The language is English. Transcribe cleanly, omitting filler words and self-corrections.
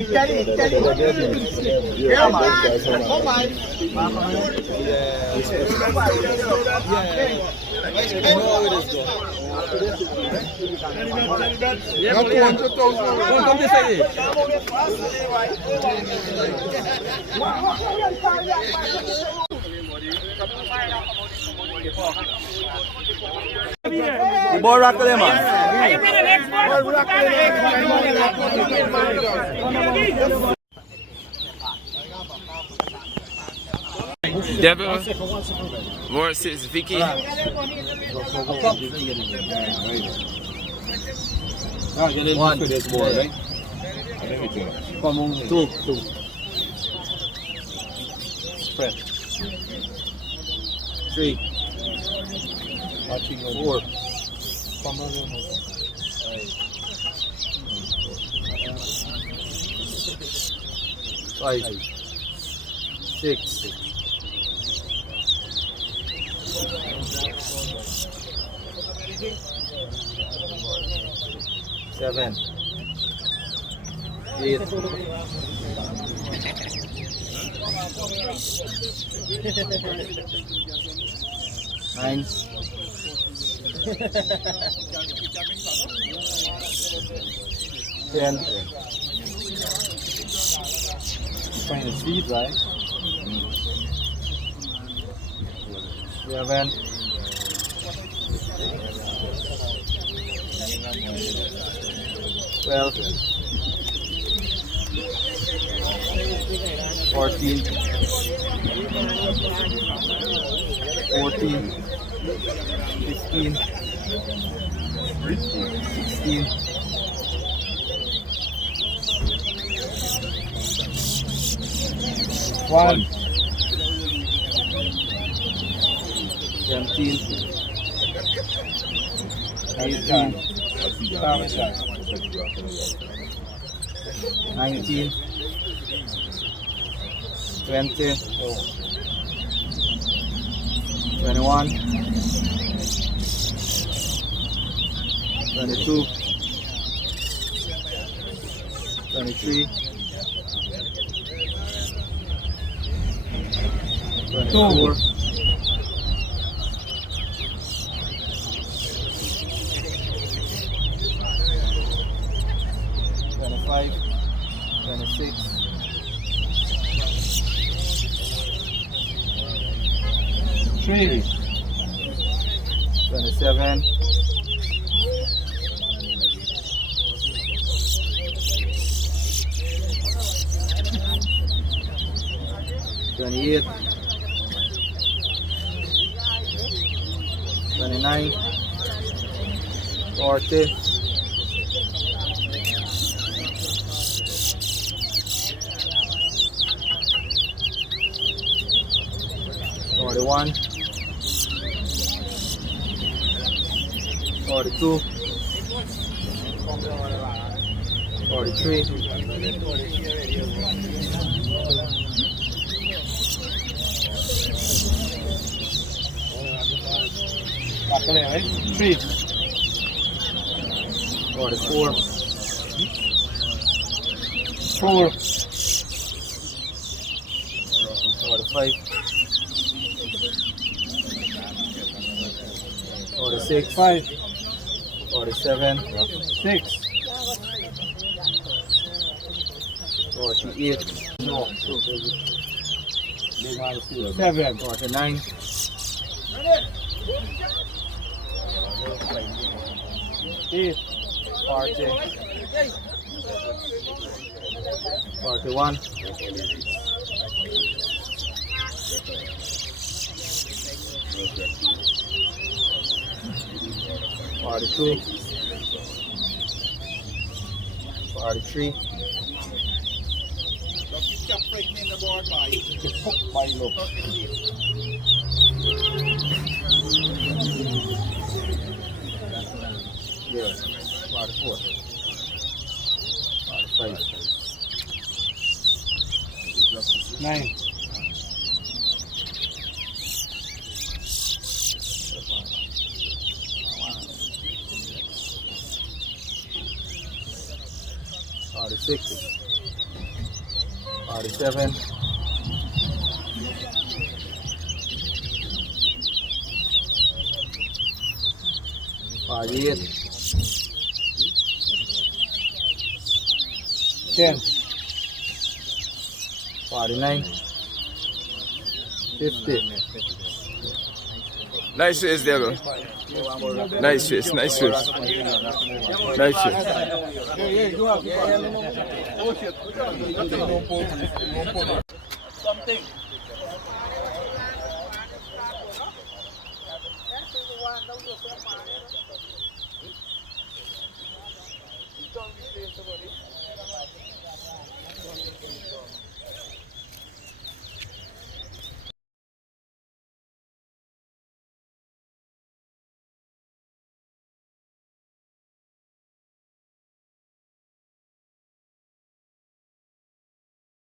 Yeah, man. Come on. Not 200,000. Come this side. The boy rock them, man. Devil versus Vicky. Get in one for this boy, right? Come on, two. Spread. 3. 4. Come on. 5. 6. 7. 8. 9. 10. Trying to feed, right? 11. 12. 14. 14. 15. 16. 1. 17. 18. 19. 20. 21. 22. 23. 24. 25. 26. 3. 27. 28. 29. 40. 41. 42. 43. 3. 44. 4. 45. 46. 5. 47. 6. 48. 7. 49. 8. 40. 41. 42. 43. 44. 45. 9. 46. 47. 48. 10. 49. 50. Nice race there, bro. Nice race, nice race. Nice race. Something.